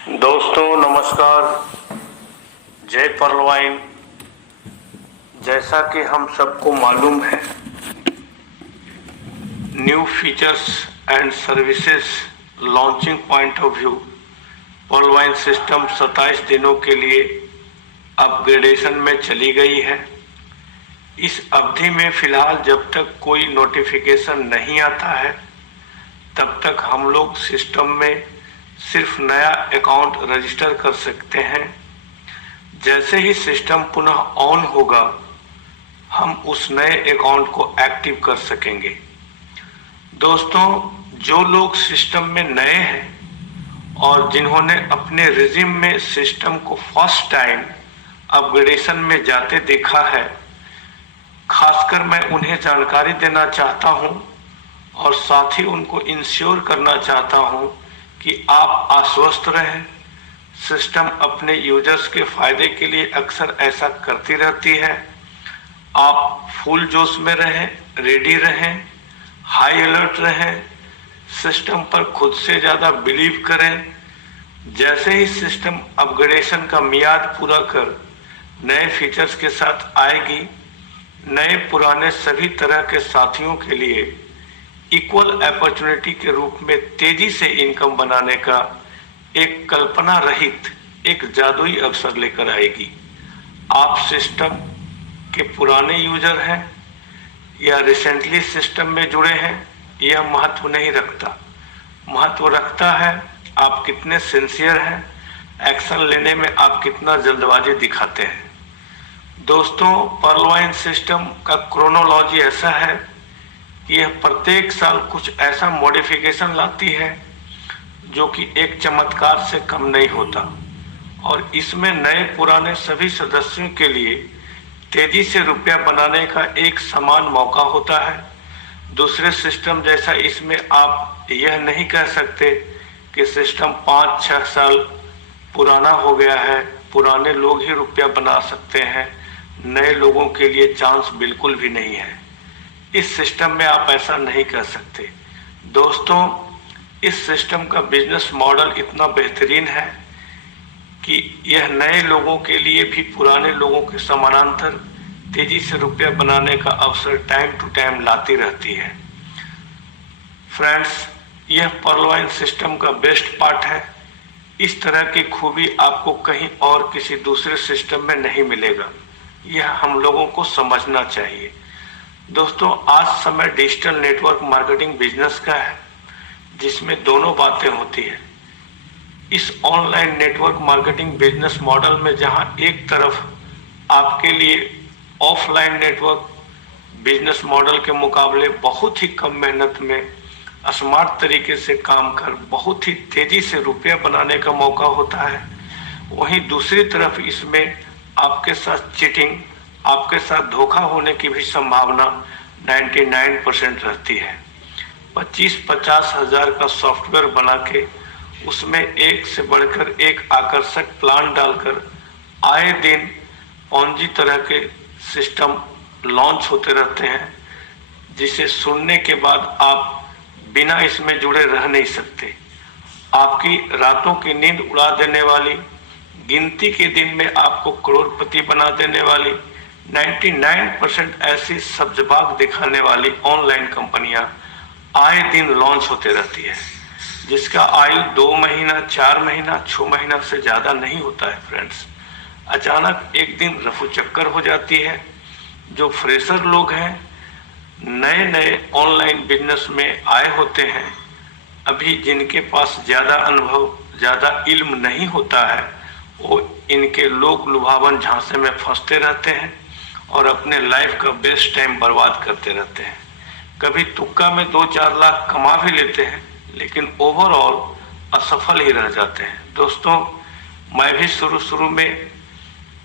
दोस्तों नमस्कार, जय परलवाइन। जैसा कि हम सबको मालूम है, new features and services launching point of view, परलवाइन सिस्टम 27 दिनों के लिए अपग्रेडेशन में चली गई है। इस अवधि में फिलहाल जब तक कोई नोटिफिकेशन नहीं आता है, तब तक हम लोग सिस्टम में सिर्फ नया अकाउंट रजिस्टर कर सकते हैं। जैसे ही सिस्टम पुनः ऑन होगा, हम उस नए अकाउंट को एक्टिव कर सकेंगे। दोस्तों, जो लोग सिस्टम में नए हैं और जिन्होंने अपने रिज्यूम में सिस्टम को फर्स्ट टाइम अपग्रेडेशन में जाते देखा है, खासकर मैं उन्हें जानकारी देना चाहता हूं और साथ ही उनको इंश्योर करना चाहता हूं कि आप आश्वस्त रहें। सिस्टम अपने यूजर्स के फायदे के लिए अक्सर ऐसा करती रहती है। आप फुल जोश में रहें, रेडी रहें, हाई अलर्ट रहें, सिस्टम पर खुद से ज़्यादा बिलीव करें। जैसे ही सिस्टम अपग्रेडेशन का मियाद पूरा कर नए फीचर्स के साथ आएगी, नए पुराने सभी तरह के साथियों के लिए इक्वल अपॉर्चुनिटी के रूप में तेजी से इनकम बनाने का एक कल्पना रहित एक जादुई अवसर लेकर आएगी। आप सिस्टम के पुराने यूजर हैं या रिसेंटली सिस्टम में जुड़े हैं, यह महत्व नहीं रखता। महत्व रखता है आप कितने सिंसियर हैं, एक्शन लेने में आप कितना जल्दबाजी दिखाते हैं। दोस्तों, परलवाइन सिस्टम का क्रोनोलॉजी ऐसा है कि यह प्रत्येक साल कुछ ऐसा मॉडिफिकेशन लाती है जो कि एक चमत्कार से कम नहीं होता, और इसमें नए पुराने सभी सदस्यों के लिए तेजी से रुपया बनाने का एक समान मौका होता है। दूसरे सिस्टम जैसा इसमें आप यह नहीं कह सकते कि सिस्टम 5-6 साल पुराना हो गया है, पुराने लोग ही रुपया बना सकते हैं, नए लोगों के लिए चांस बिल्कुल भी नहीं है। इस सिस्टम में आप ऐसा नहीं कर सकते। दोस्तों, इस सिस्टम का बिजनेस मॉडल इतना बेहतरीन है कि यह नए लोगों के लिए भी पुराने लोगों के समानांतर तेजी से रुपया बनाने का अवसर टाइम टू टाइम लाती रहती है। फ्रेंड्स, यह परलवाइन सिस्टम का बेस्ट पार्ट है। इस तरह की खूबी आपको कहीं और किसी दूसरे सिस्टम में नहीं मिलेगा। यह हम लोगों को समझना चाहिए। दोस्तों, आज समय डिजिटल नेटवर्क मार्केटिंग बिजनेस का है, जिसमें दोनों बातें होती है। इस online network marketing business model में जहां एक तरफ आपके लिए ऑफलाइन नेटवर्क बिजनेस मॉडल के मुकाबले बहुत ही कम मेहनत में स्मार्ट तरीके से काम कर बहुत ही तेजी से रुपया बनाने का मौका होता है, वहीं दूसरी तरफ इसमें आपके साथ चीटिंग, आपके साथ धोखा होने की भी संभावना 99% रहती है। 25-50 हजार का सॉफ्टवेयर बना के उसमें एक से बढ़कर एक आकर्षक प्लान डालकर आए दिन पॉन्जी तरह के सिस्टम लॉन्च होते रहते हैं, जिसे सुनने के बाद आप बिना इसमें जुड़े रह नहीं सकते। आपकी रातों की नींद उड़ा देने वाली, गिनती के दिन में आपको करोड़पति बना देने वाली 99% ऐसी सब्जबाग दिखाने वाली ऑनलाइन कंपनियां आए दिन लॉन्च होते रहती है, जिसका आयु 2 महीना, 4 महीना, 6 महीना से ज्यादा नहीं होता है। फ्रेंड्स, अचानक एक दिन रफू चक्कर हो जाती है। जो फ्रेशर लोग हैं, नए नए ऑनलाइन बिजनेस में आए होते हैं, अभी जिनके पास ज्यादा अनुभव, ज्यादा इल्म नहीं होता है, वो इनके लोक लुभावन झांसे में फंसते रहते हैं और अपने लाइफ का बेस्ट टाइम बर्बाद करते रहते हैं। कभी तुक्का में 2-4 लाख कमा भी लेते हैं, लेकिन ओवरऑल असफल ही रह जाते हैं। दोस्तों, मैं भी शुरू में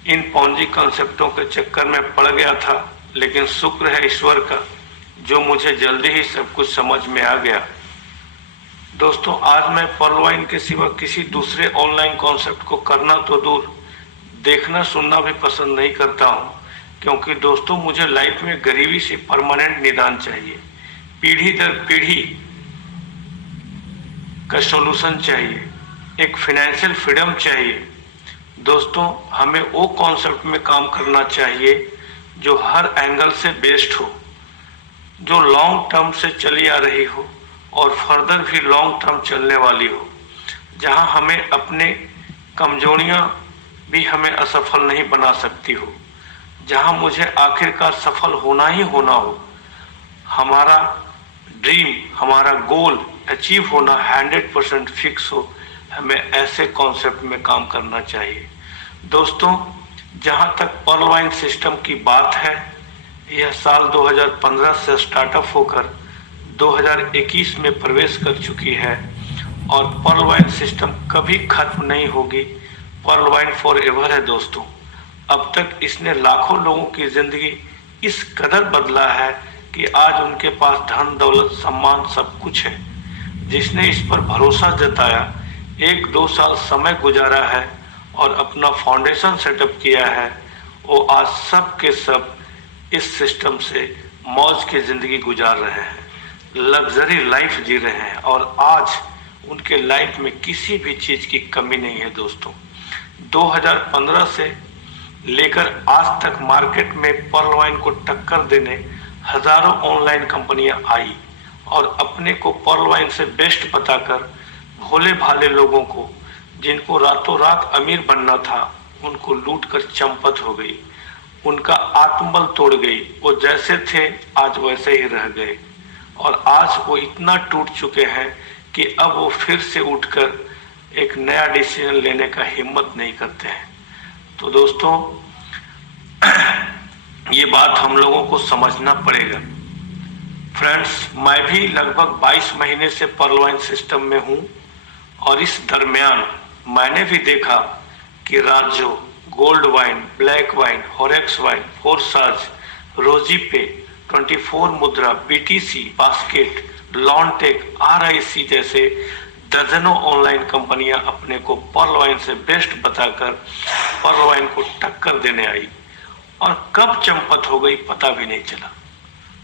इन पॉन्जी कॉन्सेप्टों के चक्कर में पड़ गया था, लेकिन शुक्र है ईश्वर का, जो मुझे जल्दी ही सब कुछ समझ में आ गया। दोस्तों, आज मैं परलवाइन के सिवा किसी दूसरे ऑनलाइन कॉन्सेप्ट को करना तो दूर, देखना सुनना भी पसंद नहीं करता हूँ, क्योंकि दोस्तों मुझे लाइफ में गरीबी से परमानेंट निदान चाहिए, पीढ़ी दर पीढ़ी का सॉल्यूशन चाहिए। एक फाइनेंशियल फ्रीडम चाहिए। दोस्तों, हमें वो कॉन्सेप्ट में काम करना चाहिए जो हर एंगल से बेस्ड हो, जो लॉन्ग टर्म से चली आ रही हो और फर्दर भी लॉन्ग टर्म चलने वाली हो, जहां हमें अपने कमजोरियां भी हमें असफल नहीं बना सकती हो, जहां मुझे आखिरकार सफल होना ही होना हो, हमारा ड्रीम, हमारा गोल अचीव होना 100% फिक्स हो, हमें ऐसे कॉन्सेप्ट में काम करना चाहिए। दोस्तों, जहां तक पर्ल वाइन सिस्टम की बात है, यह साल 2015 से स्टार्टअप होकर 2021 में प्रवेश कर चुकी है और पर्ल वाइन सिस्टम कभी खत्म नहीं होगी। पर्ल वाइन फॉर एवर है दोस्तों। अब तक इसने लाखों लोगों की जिंदगी इस कदर बदला है कि आज उनके पास धन दौलत सम्मान सब कुछ है। जिसने इस पर भरोसा जताया, 1-2 साल समय गुजारा है और अपना फाउंडेशन सेटअप किया है, वो आज सब के सब इस सिस्टम से मौज की जिंदगी गुजार रहे हैं, लग्जरी लाइफ जी रहे हैं और आज उनके लाइफ में किसी भी चीज की कमी नहीं है। दोस्तों, 2015 से लेकर आज तक मार्केट में पर्ल वाइन को टक्कर देने हजारों ऑनलाइन कंपनियां आई और अपने को पर्ल वाइन से बेस्ट बताकर भोले भाले लोगों को, जिनको रातों रात अमीर बनना था, उनको लूट कर चंपत हो गई, उनका आत्मबल तोड़ गई। वो जैसे थे आज वैसे ही रह गए और आज वो इतना टूट चुके हैं कि अब वो फिर से उठकर एक नया डिसीजन लेने का हिम्मत नहीं करते हैं। तो दोस्तों, ये बात हम लोगों को समझना पड़ेगा। फ्रेंड्स, मैं भी लगभग 22 महीने से पर्ल वाइन सिस्टम में हूं और इस दरमियान मैंने भी देखा कि राजो, गोल्ड वाइन, ब्लैक वाइन, हॉरेक्स वाइन, फोरसाज, रोजी पे, 24 मुद्रा, बीटीसी, बास्केट, लॉन्टेक, आरआईसी जैसे दर्जनों ऑनलाइन कंपनियां अपने को पर्ल वाइन से बेस्ट बताकर पर्ल वाइन को टक्कर देने आई और कब चंपत हो गई पता भी नहीं चला।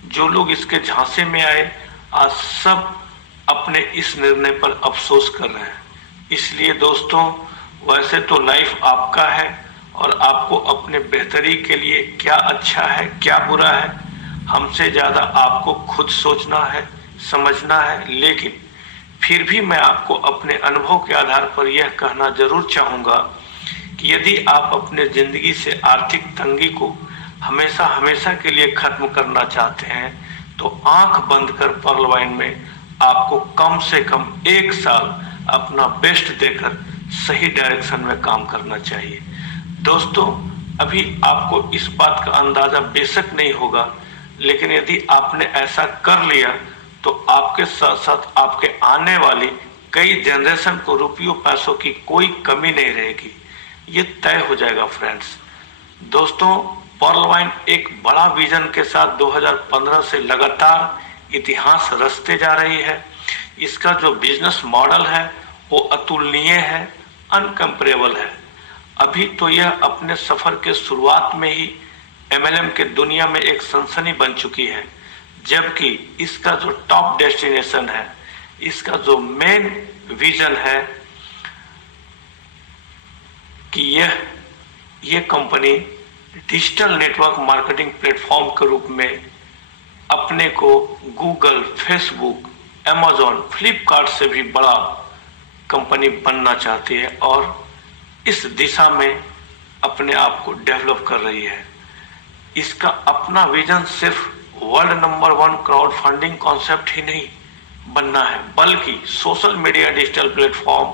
जो लोग इसके झांसे में आए, आज सब अपने इस निर्णय पर अफसोस कर रहे हैं। इसलिए दोस्तों, वैसे तो लाइफ आपका है और आपको अपने बेहतरी के लिए क्या अच्छा है क्या बुरा है, हमसे ज्यादा आपको खुद सोचना है, समझना है। लेकिन फिर भी मैं आपको अपने अनुभव के आधार पर यह कहना जरूर चाहूंगा कि यदि आप अपने जिंदगी से आर्थिक तंगी को हमेशा हमेशा के लिए खत्म करना चाहते हैं, तो आंख बंद कर पर्ल वाइन में आपको कम से कम 1 साल अपना बेस्ट देकर सही डायरेक्शन में काम करना चाहिए। दोस्तों, अभी आपको इस बात का अंदाजा बेशक नहीं होगा, लेकिन यदि आपने ऐसा कर लिया तो आपके साथ साथ आपके आने वाली कई जनरेशन को रुपयों पैसों की कोई कमी नहीं रहेगी। ये तय हो जाएगा फ्रेंड्स। दोस्तों, पर्ल वाइन एक बड़ा विजन के साथ 2015 से लगातार इतिहास रचते जा रही है। इसका जो बिजनेस मॉडल है वो अतुलनीय है, अनकंपेरेबल है। अभी तो यह अपने सफर के शुरुआत में ही एमएलएम के दुनिया में एक सनसनी बन चुकी है, जबकि इसका जो टॉप डेस्टिनेशन है, इसका जो मेन विजन है कि यह company digital network marketing platform के रूप में अपने को गूगल, फेसबुक, अमेज़न, फ्लिपकार्ट से भी बड़ा कंपनी बनना चाहती है और इस दिशा में अपने आप को डेवलप कर रही है। इसका अपना विजन सिर्फ world number 1 crowd funding concept ही नहीं बनना है, बल्कि सोशल मीडिया डिजिटल प्लेटफॉर्म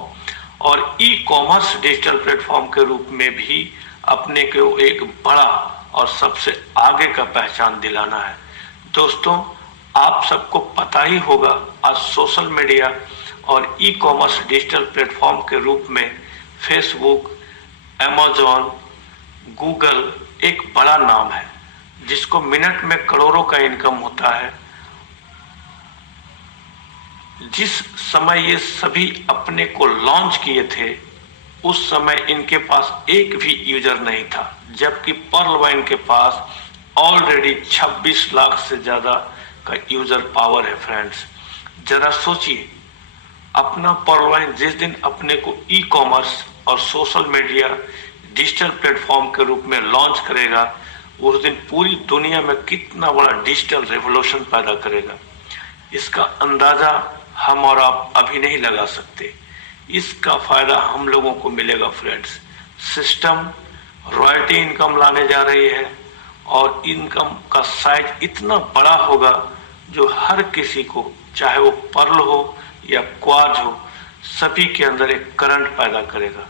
और ई कॉमर्स डिजिटल प्लेटफॉर्म के रूप में भी अपने को एक बड़ा और सबसे आगे का पहचान दिलाना है। दोस्तों, आप सबको पता ही होगा, आज सोशल मीडिया और ई कॉमर्स डिजिटल प्लेटफॉर्म के रूप में फेसबुक, अमेज़न, गूगल एक बड़ा नाम है, जिसको मिनट में करोड़ों का इनकम होता है। जिस समय ये सभी अपने को लॉन्च किए थे, उस समय इनके पास एक भी यूजर नहीं था, जबकि पर्ल वाइन के पास ऑलरेडी 26 लाख से ज्यादा का यूजर पावर है। फ्रेंड्स, जरा सोचिए, अपना पर्लवाइन जिस दिन अपने को ई कॉमर्स और सोशल मीडिया डिजिटल प्लेटफॉर्म के रूप में लॉन्च करेगा, उस दिन पूरी दुनिया में कितना बड़ा डिजिटल रेवोल्यूशन पैदा करेगा, इसका अंदाजा हम और आप अभी नहीं लगा सकते। इसका फायदा हम लोगों को मिलेगा फ्रेंड्स। सिस्टम रॉयल्टी इनकम लाने जा रही है और इनकम का साइज इतना बड़ा होगा जो हर किसी को, चाहे वो पर्ल हो या क्वार्ट्ज हो, सभी के अंदर एक करंट पैदा करेगा।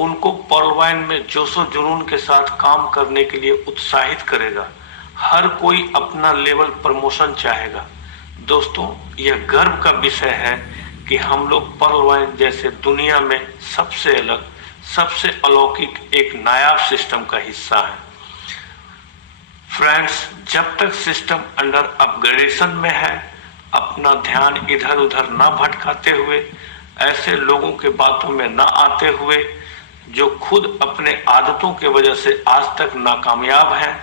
उनको पर्लवाइन में जोशो जुनून के साथ काम करने के लिए उत्साहित करेगा। हर कोई अपना लेवल प्रमोशन चाहेगा। दोस्तों, यह गर्व का विषय है कि हम लोग पर्लवाइन जैसे दुनिया में सबसे अलग, सबसे अलौकिक एक नायाब सिस्टम का हिस्सा है। फ्रेंड्स, जब तक सिस्टम अंडर अपग्रेडेशन में है, अपना ध्यान इधर उधर ना भटकाते हुए, ऐसे लोगों के बातों में ना आते हुए जो खुद अपने आदतों के वजह से आज तक नाकामयाब हैं,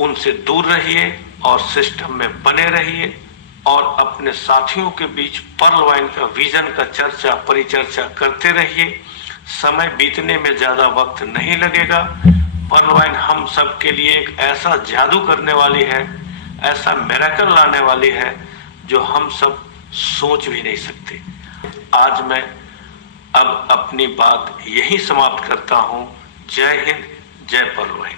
उनसे दूर रहिए और सिस्टम में बने रहिए और अपने साथियों के बीच पर्लवाइन का विजन का चर्चा परिचर्चा करते रहिए। समय बीतने में ज्यादा वक्त नहीं लगेगा। पर्लवाइन हम सब के लिए एक ऐसा जादू करने वाली है, ऐसा मिरेकल लाने वाली है जो हम सब सोच भी नहीं सकते। आज मैं अब अपनी बात यही समाप्त करता हूं। जय हिंद, जय पर्लवाइन।